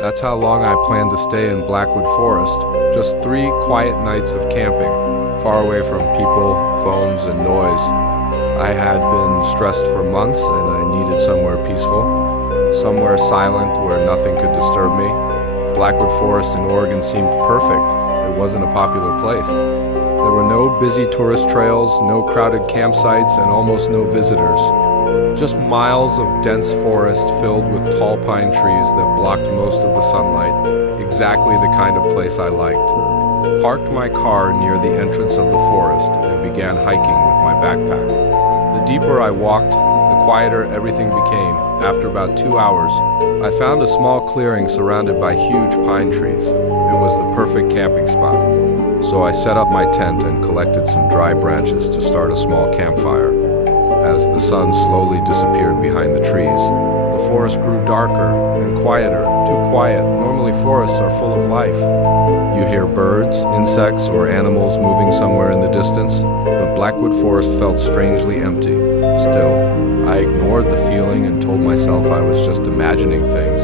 That's how long I planned to stay in Blackwood Forest. Just 3 quiet nights of camping, far away from people, phones, and noise. I had been stressed for months and I needed somewhere peaceful, somewhere silent where nothing could disturb me. Blackwood Forest in Oregon seemed perfect. It wasn't a popular place. There were no busy tourist trails, no crowded campsites, and almost no visitors. Just miles of dense forest filled with tall pine trees that blocked most of the sunlight. Exactly the kind of place I liked. Parked my car near the entrance of the forest and began hiking with my backpack. The deeper I walked, the quieter everything became. After about 2 hours, I found a small clearing surrounded by huge pine trees. It was the perfect camping spot. So I set up my tent and collected some dry branches to start a small campfire. As the sun slowly disappeared behind the trees, the forest grew darker and quieter, too quiet. Normally forests are full of life. You hear birds, insects, or animals moving somewhere in the distance, but Blackwood Forest felt strangely empty. Still, I ignored the feeling and told myself I was just imagining things.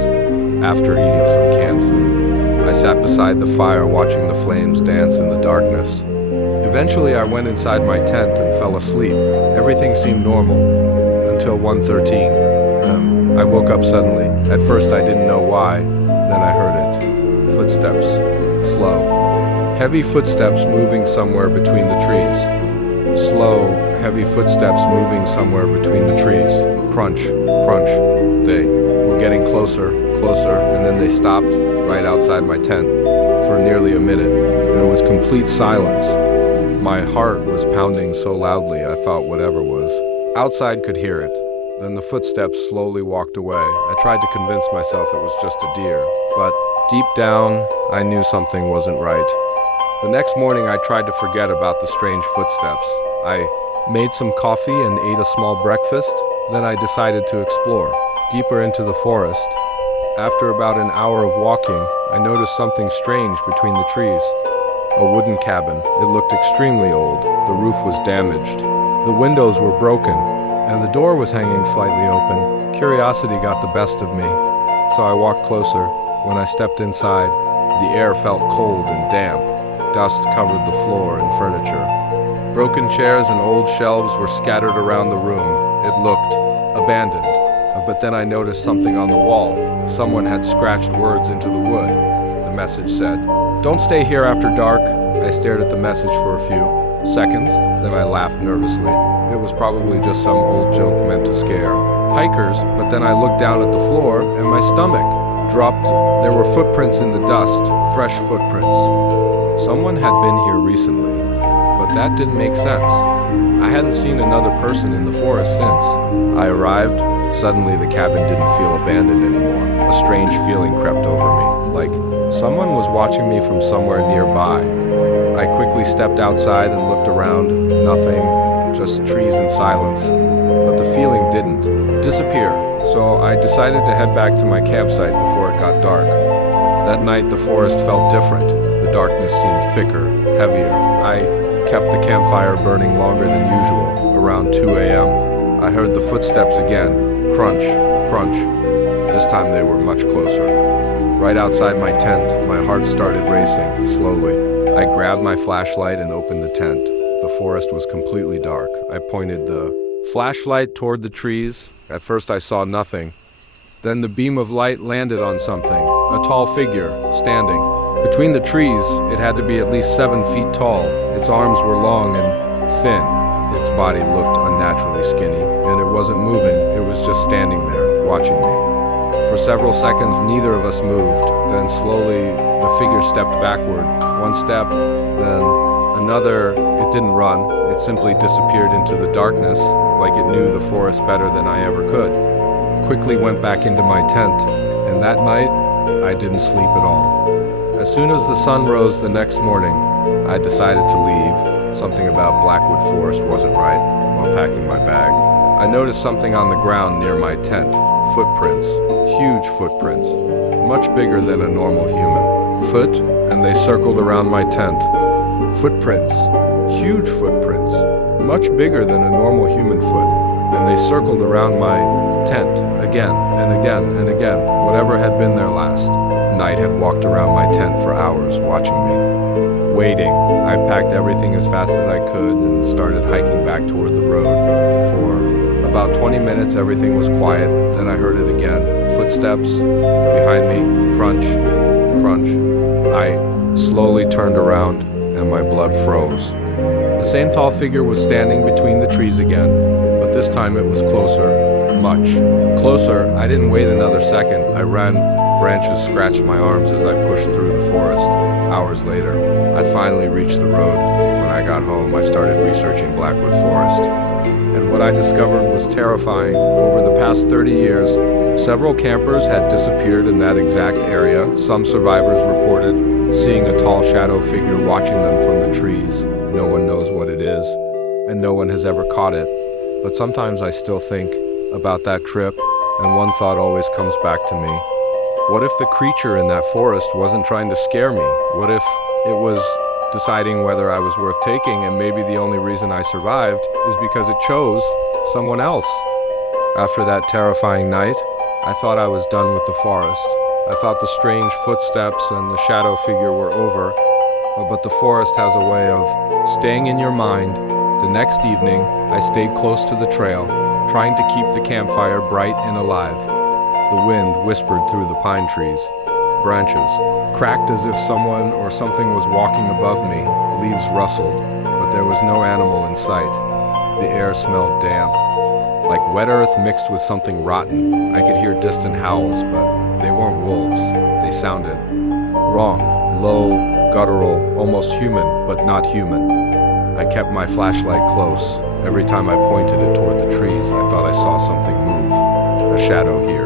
After eating some canned food, I sat beside the fire watching the flames dance in the darkness. Eventually, I went inside my tent and fell asleep. Everything seemed normal until 1:13. I woke up suddenly. At first, I didn't know why. Then I heard it. Footsteps. Slow. Heavy footsteps moving somewhere between the trees. Slow, heavy footsteps moving somewhere between the trees. Crunch, crunch. They were getting closer, closer, and then they stopped right outside my tent. For nearly a minute, there was complete silence. My heart was pounding so loudly I thought whatever was outside could hear it. Then the footsteps slowly walked away. I tried to convince myself it was just a deer, but deep down, I knew something wasn't right. The next morning, I tried to forget about the strange footsteps. I made some coffee and ate a small breakfast. Then I decided to explore deeper into the forest. After about an hour of walking, I noticed something strange between the trees. A wooden cabin. It looked extremely old. The roof was damaged. The windows were broken, and the door was hanging slightly open. Curiosity got the best of me, so I walked closer. When I stepped inside, the air felt cold and damp. Dust covered the floor and furniture. Broken chairs and old shelves were scattered around the room. It looked abandoned. But then I noticed something on the wall. Someone had scratched words into the wood. The message said, "Don't stay here after dark." I stared at the message for a few seconds, then I laughed nervously. It was probably just some old joke meant to scare hikers, but then I looked down at the floor and my stomach dropped. There were footprints in the dust, fresh footprints. Someone had been here recently, but that didn't make sense. I hadn't seen another person in the forest since I arrived. Suddenly the cabin didn't feel abandoned anymore. A strange feeling crept over me, like someone was watching me from somewhere nearby. I quickly stepped outside and looked around. Nothing, just trees and silence. But the feeling didn't disappear, so I decided to head back to my campsite before it got dark. That night the forest felt different. The darkness seemed thicker, heavier. I kept the campfire burning longer than usual. Around 2 a.m., I heard the footsteps again. Crunch, crunch. This time they were much closer. Right outside my tent, my heart started racing, slowly. I grabbed my flashlight and opened the tent. The forest was completely dark. I pointed the flashlight toward the trees. At first I saw nothing. Then the beam of light landed on something, a tall figure, standing. Between the trees, it had to be at least 7 feet tall. Its arms were long and thin. Its body looked unnaturally skinny, and it wasn't moving. It was just standing there, watching me. For several seconds, neither of us moved. Then slowly, the figure stepped backward. 1 step, then another. It didn't run. It simply disappeared into the darkness, like it knew the forest better than I ever could. Quickly went back into my tent, and that night, I didn't sleep at all. As soon as the sun rose the next morning, I decided to leave. Something about Blackwood Forest wasn't right while packing my bag. I noticed something on the ground near my tent. Footprints. Huge footprints. Much bigger than a normal human. Foot, and they circled around my tent. Footprints. Huge footprints. Much bigger than a normal human foot. And they circled around my tent again and again and again, whatever had been there last. night had walked around my tent for hours, watching me. Waiting, I packed everything as fast as I could and started hiking back toward the road. For about 20 minutes, everything was quiet. Then I heard it again. Footsteps behind me, crunch, crunch. I slowly turned around and my blood froze. The same tall figure was standing between the trees again, but this time it was closer, much closer. I didn't wait another second. I ran. Branches scratched my arms as I pushed through the forest. Hours later, I finally reached the road. When I got home, I started researching Blackwood Forest. And what I discovered was terrifying. Over the past 30 years, several campers had disappeared in that exact area. Some survivors reported seeing a tall shadow figure watching them from the trees. No one knows what it is, and no one has ever caught it. But sometimes I still think about that trip, and one thought always comes back to me. What if the creature in that forest wasn't trying to scare me? What if it was deciding whether I was worth taking, and maybe the only reason I survived is because it chose someone else? After that terrifying night, I thought I was done with the forest. I thought the strange footsteps and the shadow figure were over, but the forest has a way of staying in your mind. The next evening, I stayed close to the trail, trying to keep the campfire bright and alive. The wind whispered through the pine trees. Branches cracked as if someone or something was walking above me. Leaves rustled, but there was no animal in sight. The air smelled damp, like wet earth mixed with something rotten. I could hear distant howls, but they weren't wolves. They sounded wrong, low, guttural, almost human, but not human. I kept my flashlight close. Every time I pointed it toward the trees, I thought I saw something move. A shadow here.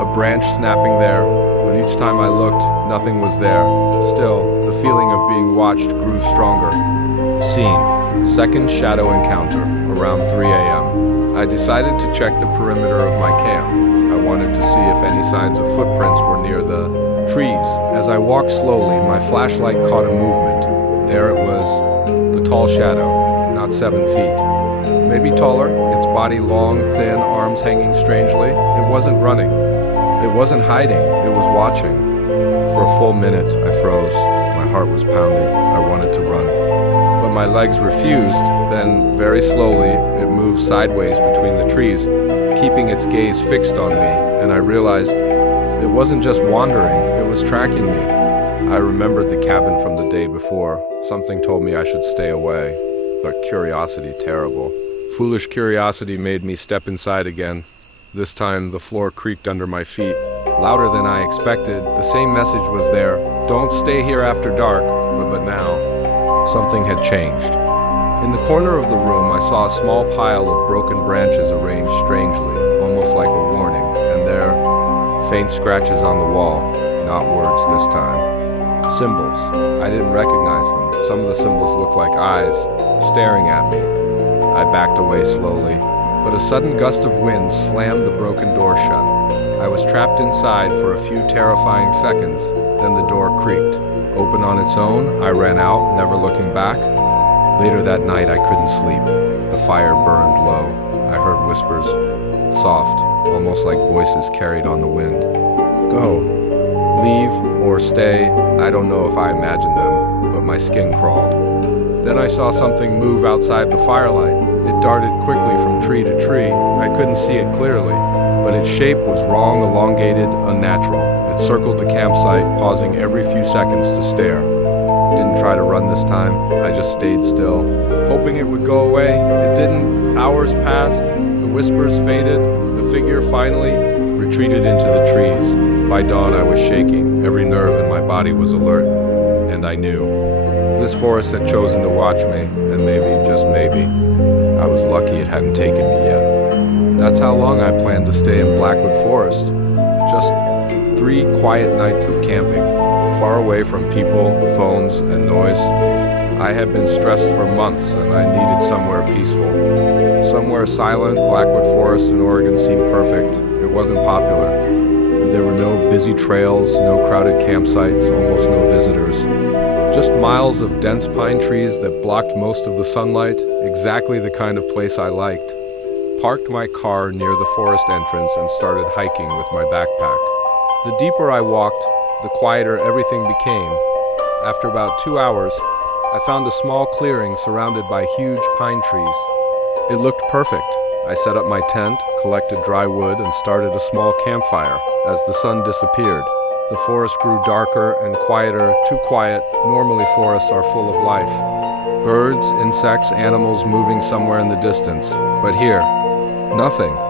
A branch snapping there, but each time I looked, nothing was there. Still, the feeling of being watched grew stronger. Scene. Second shadow encounter, around 3 a.m. I decided to check the perimeter of my camp. I wanted to see if any signs of footprints were near the trees. As I walked slowly, my flashlight caught a movement. There it was, the tall shadow, not 7 feet. Maybe taller, its body long, thin, arms hanging strangely. It wasn't running. It wasn't hiding. It was watching. For a full minute, I froze. My heart was pounding. I wanted to run. But my legs refused. Then, very slowly, it moved sideways between the trees, keeping its gaze fixed on me, and I realized it wasn't just wandering, it was tracking me. I remembered the cabin from the day before. Something told me I should stay away, but curiosity terrible. Foolish curiosity made me step inside again. This time, the floor creaked under my feet, louder than I expected. The same message was there. Don't stay here after dark. But now, something had changed. In the corner of the room, I saw a small pile of broken branches arranged strangely, almost like a warning, and there, faint scratches on the wall, not words this time. Symbols. I didn't recognize them. Some of the symbols looked like eyes, staring at me. I backed away slowly, but a sudden gust of wind slammed the broken door shut. I was trapped inside for a few terrifying seconds, then the door creaked. Open on its own, I ran out, never looking back. Later that night, I couldn't sleep. The fire burned low. I heard whispers, soft, almost like voices carried on the wind. Go. Leave or stay, I don't know if I imagined them, but my skin crawled. Then I saw something move outside the firelight. It darted quickly from tree to tree. I couldn't see it clearly, but its shape was wrong, elongated, unnatural. It circled the campsite, pausing every few seconds to stare. Didn't try to run this time. I just stayed still, hoping it would go away. It didn't. Hours passed. The whispers faded. The figure finally retreated into the trees. By dawn, I was shaking. Every nerve in my body was alert, and I knew. This forest had chosen to watch me, and maybe, just maybe, I was lucky it hadn't taken me yet. That's how long I planned to stay in Blackwood Forest. Just 3 quiet nights of camping, far away from people, phones, and noise. I had been stressed for months, and I needed somewhere peaceful. Somewhere silent. Blackwood Forest in Oregon seemed perfect. It wasn't popular. There were no busy trails, no crowded campsites, almost no visitors. Just miles of dense pine trees that blocked most of the sunlight, exactly the kind of place I liked. Parked my car near the forest entrance and started hiking with my backpack. The deeper I walked, the quieter everything became. After about 2 hours, I found a small clearing surrounded by huge pine trees. It looked perfect. I set up my tent, collected dry wood, and started a small campfire. As the sun disappeared, the forest grew darker and quieter, too quiet. Normally forests are full of life. Birds, insects, animals moving somewhere in the distance. But here, nothing.